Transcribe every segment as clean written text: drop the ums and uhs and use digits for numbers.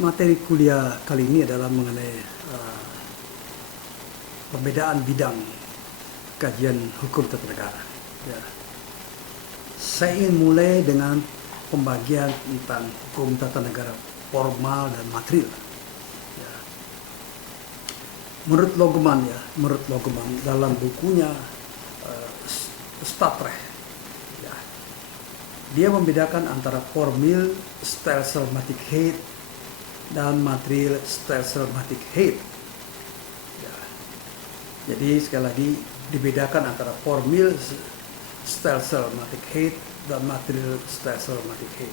Materi kuliah kali ini adalah mengenai perbedaan bidang kajian hukum tata negara. Ya. Saya ingin mulai dengan pembagian tentang hukum tata negara formal dan material. Ya. Menurut Logeman dalam bukunya Stadrecht, ya, dia membedakan antara formil Stelselmatigheid dan material Stelselmatigheid. Ya. Jadi sekali lagi dibedakan antara formil Stelselmatigheid dan material Stelselmatigheid.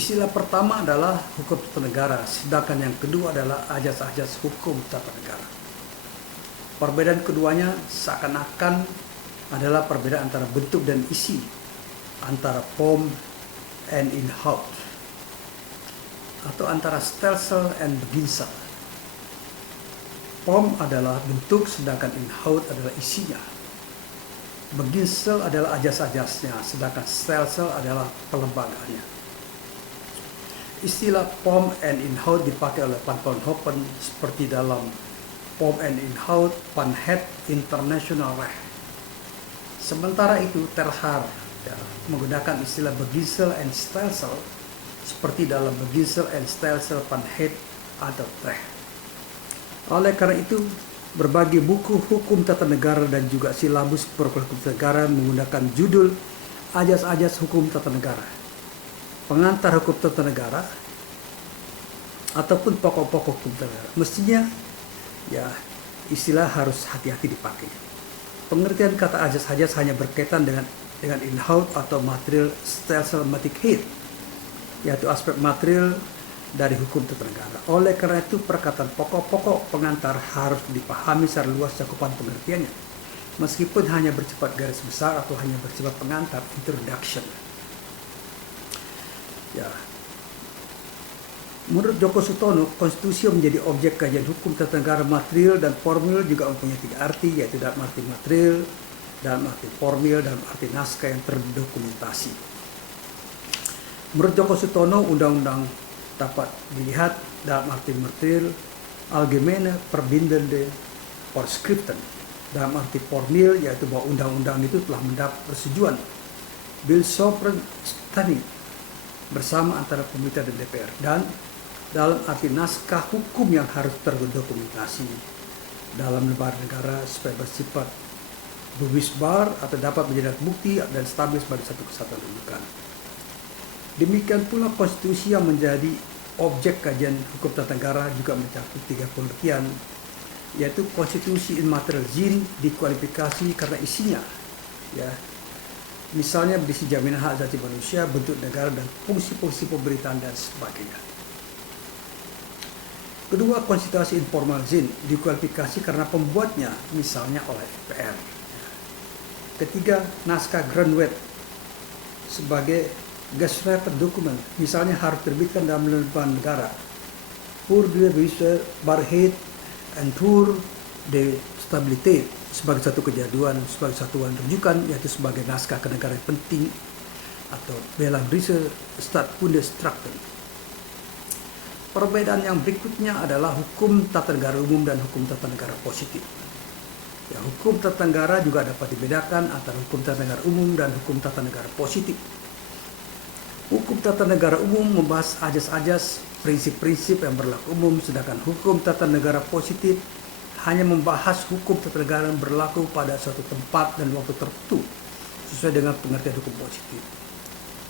Istilah pertama adalah hukum tata negara, sedangkan yang kedua adalah ajas-ajas hukum tata negara. Perbedaan keduanya seakan-akan adalah perbedaan antara bentuk dan isi, antara form and inhoud, atau antara stelsel and beginsel. Form adalah bentuk, sedangkan inhoud adalah isinya. Beginsel adalah ajas-ajasnya, sedangkan stelsel adalah pelembagaannya. Istilah form and inhoud dipakai oleh Van Vollenhoven seperti dalam Form and Inhoud van het International Recht. Sementara itu Terhar menggunakan istilah beginsel and stelsel seperti dalam beginsel and stelsel van het Adelrecht. Oleh karena itu, berbagai buku hukum tata negara dan juga silabus hukum tata negara menggunakan judul ajas-ajas hukum tata negara, pengantar hukum tata negara, ataupun pokok-pokok hukum tata negara. Mestinya ya istilah harus hati-hati dipakai. Pengertian kata ajas-ajas hanya berkaitan dengan inhoud atau material Stelselmatigheid, yaitu aspek material dari hukum tata negara. Oleh karena itu, perkataan pokok-pokok pengantar harus dipahami secara luas cakupan pengertiannya, meskipun hanya bersifat garis besar atau hanya bersifat pengantar, introduction. Ya. Menurut Djoko Sutono, konstitusi menjadi objek kajian hukum tata negara material dan formil juga mempunyai tiga arti, yaitu dalam arti material, dalam arti formil, dalam arti naskah yang terdokumentasi. Menurut Djoko Sutono, undang-undang dapat dilihat dalam arti material, allgemeine verbindende Vorschriften, dalam arti formil, yaitu bahwa undang-undang itu telah mendapat persetujuan Beeldsoprenstemming bersama antara pemerintah dan DPR, dan dalam arti naskah hukum yang harus terdokumentasi dalam lembaga negara supaya bersifat bewisbar atau dapat menjadi bukti dan stabil pada satu kesatuan rujukan. Demikian pula konstitusi yang menjadi objek kajian hukum tata negara juga mencakup tiga pengertian, yaitu konstitusi in material zin dikualifikasi karena isinya, ya, misalnya berisi jaminan hak asasi manusia, bentuk negara, dan fungsi-fungsi pemerintahan dan sebagainya. Kedua, konstitusi informal zin dikualifikasi karena pembuatnya, misalnya oleh DPR. Ketiga, naskah Grondwet sebagai geschreven dokumen, misalnya harus terbitkan dalam lembaga negara, voor de bewisbaarheid en voor de stabiliteit, sebagai satu kejadian, sebagai satuan rujukan, yaitu sebagai naskah kenegaraan penting atau belangrijke staatkundestrukten. Perbedaan yang berikutnya adalah hukum tata negara umum dan hukum tata negara positif. Ya, hukum tata negara juga dapat dibedakan antara hukum tata negara umum dan hukum tata negara positif. Hukum tata negara umum membahas ajas-ajas prinsip-prinsip yang berlaku umum, sedangkan hukum tata negara positif hanya membahas hukum tata negara yang berlaku pada suatu tempat dan waktu tertentu sesuai dengan pengertian hukum positif.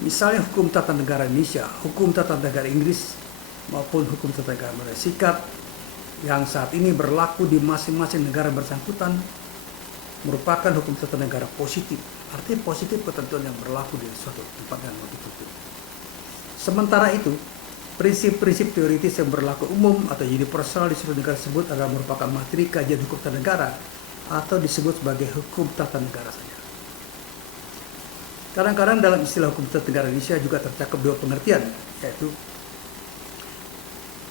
Misalnya hukum tata negara Indonesia, hukum tata negara Inggris, maupun hukum tata negara Amerika Serikat yang saat ini berlaku di masing-masing negara bersangkutan merupakan hukum tata negara positif. Artinya positif ketentuan yang berlaku di suatu tempat dan waktu tertentu. Sementara itu, prinsip-prinsip teoritis yang berlaku umum atau universal di seluruh negara tersebut adalah merupakan materi kajian hukum tata negara atau disebut sebagai hukum tata negara saja. Kadang-kadang dalam istilah hukum tata negara Indonesia juga tercakup dua pengertian, yaitu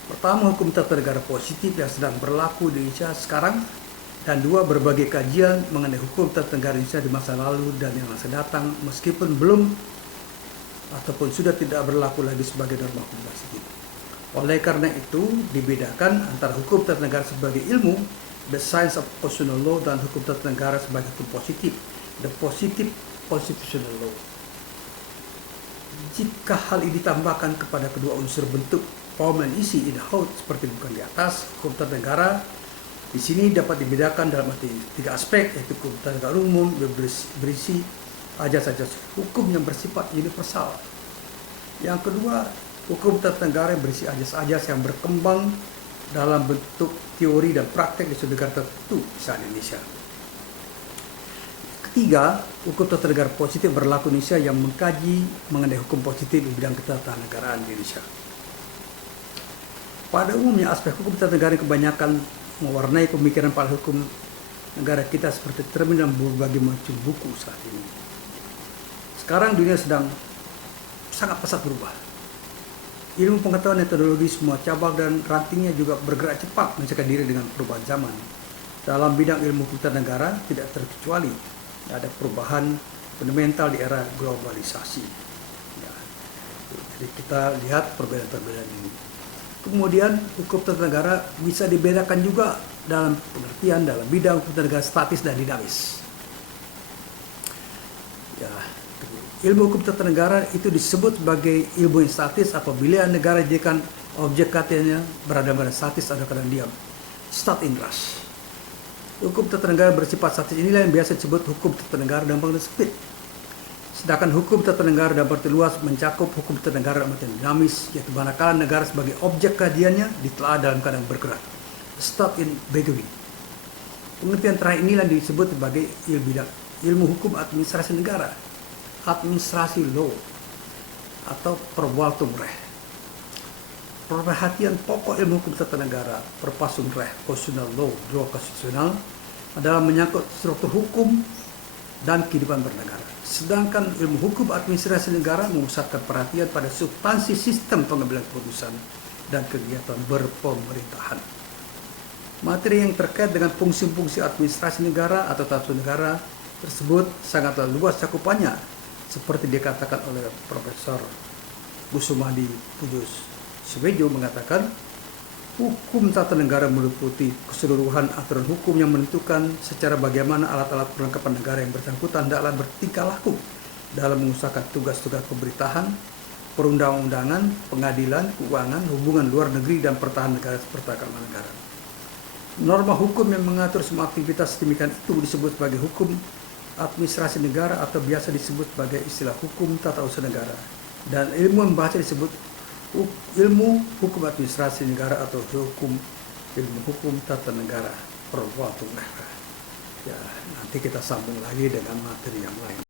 pertama, hukum tata negara positif yang sedang berlaku di Indonesia sekarang, dan dua, berbagai kajian mengenai hukum tata negara Indonesia di masa lalu dan yang akan datang, meskipun belum ataupun sudah tidak berlaku lagi sebagai norma hukum positif. Oleh karena itu, dibedakan antara hukum tata negara sebagai ilmu, the science of constitutional law, dan hukum tata negara sebagai hukum positif, the positive constitutional law. Jika hal ini ditambahkan kepada kedua unsur bentuk, form dan isi in how seperti bukan di atas, hukum tata negara di sini dapat dibedakan dalam arti tiga aspek, yaitu hukum tata negara umum berisi ajas-ajas hukum yang bersifat universal. Yang kedua, hukum tata negara yang berisi ajas-ajas yang berkembang dalam bentuk teori dan praktek di suatu negara tertentu, misalnya Indonesia. Ketiga, hukum tata negara positif berlaku Indonesia yang mengkaji mengenai hukum positif di bidang ketatanegaraan di Indonesia. Pada umumnya, aspek hukum tata negara kebanyakan mewarnai pemikiran para hukum negara kita seperti tercermin dalam berbagai macam buku saat ini. Sekarang dunia sedang sangat pesat berubah. Ilmu pengetahuan dan teknologi semua cabang dan rantingnya juga bergerak cepat menyesuaikan diri dengan perubahan zaman. Dalam bidang ilmu hukum tata negara tidak terkecuali ada perubahan fundamental di era globalisasi. Ya, jadi kita lihat perbedaan-perbedaan ini. Kemudian hukum tata negara bisa dibedakan juga dalam pengertian dalam bidang hukum tata negara statis dan dinamis. Ya, ilmu hukum tata negara itu disebut sebagai ilmu yang statis apabila negara dijadikan objek katanya berada pada statis atau keadaan diam. Stat in rest. Hukum tata negara bersifat statis inilah yang biasa disebut hukum tata negara dalam pengertian sempit. Sedangkan hukum tata negara dalam arti luas mencakup hukum tata negara dalam arti dinamis, yaitu manakala negara sebagai objek kajiannya ditelaah dalam keadaan bergerak. Stat in being. Pengertian terakhir inilah yang disebut sebagai ilmu hukum administrasi negara. Administrasi law atau Verwaltungsrecht. Perhatian pokok ilmu hukum tata negara, Verfassungsrecht, constitutional law konstitusional adalah menyangkut struktur hukum dan kehidupan bernegara. Sedangkan ilmu hukum administrasi negara memusatkan perhatian pada substansi sistem pengambilan keputusan dan kegiatan berpemerintahan. Materi yang terkait dengan fungsi-fungsi administrasi negara atau tata negara tersebut sangatlah luas cakupannya, seperti dikatakan oleh Profesor Gusumadi Pujus Subejo mengatakan, hukum tata negara meliputi keseluruhan aturan hukum yang menentukan secara bagaimana alat-alat perlengkapan negara yang bersangkutan hendaklah bertingkah laku dalam mengusahakan tugas-tugas pemerintahan, perundang-undangan, pengadilan, keuangan, hubungan luar negeri, dan pertahanan negara serta keamanan negara. Norma hukum yang mengatur semua aktivitas sedemikian itu disebut sebagai hukum administrasi negara atau biasa disebut sebagai istilah hukum tata usaha negara, dan ilmu membahasnya disebut ilmu hukum administrasi negara atau ilmu hukum tata negara Verwaltungsrecht. Ya, nanti kita sambung lagi dengan materi yang lain.